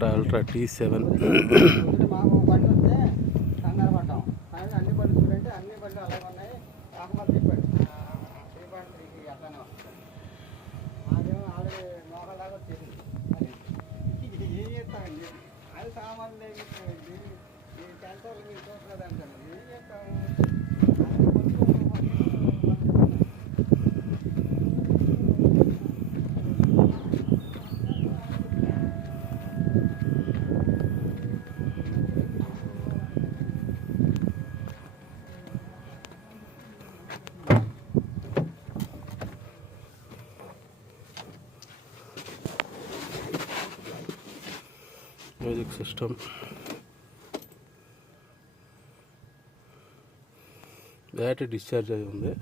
Tata ultra T7. మాకు బండి వస్తే కంగారు పడ్డాం. కానీ అన్ని బండ్లు చూడంటే అన్ని బండ్లు అలాగే ఉన్నాయి. కాకపోతే చెప్పాడు 3.3కి అట్లానే వస్తుంది. అదేమో ఆల్రెడీ మోకాలాగా వచ్చేసింది. ఏం చేస్తామండి అది సామాన్లు ఈ క్యాన్సర్లు మీరు చూస్తున్నది అంటారు. ఏం చేస్తాము మ్యూజిక్ సిస్టమ్, బ్యాటరీ డిశ్చార్జ్ అయి ఉంది.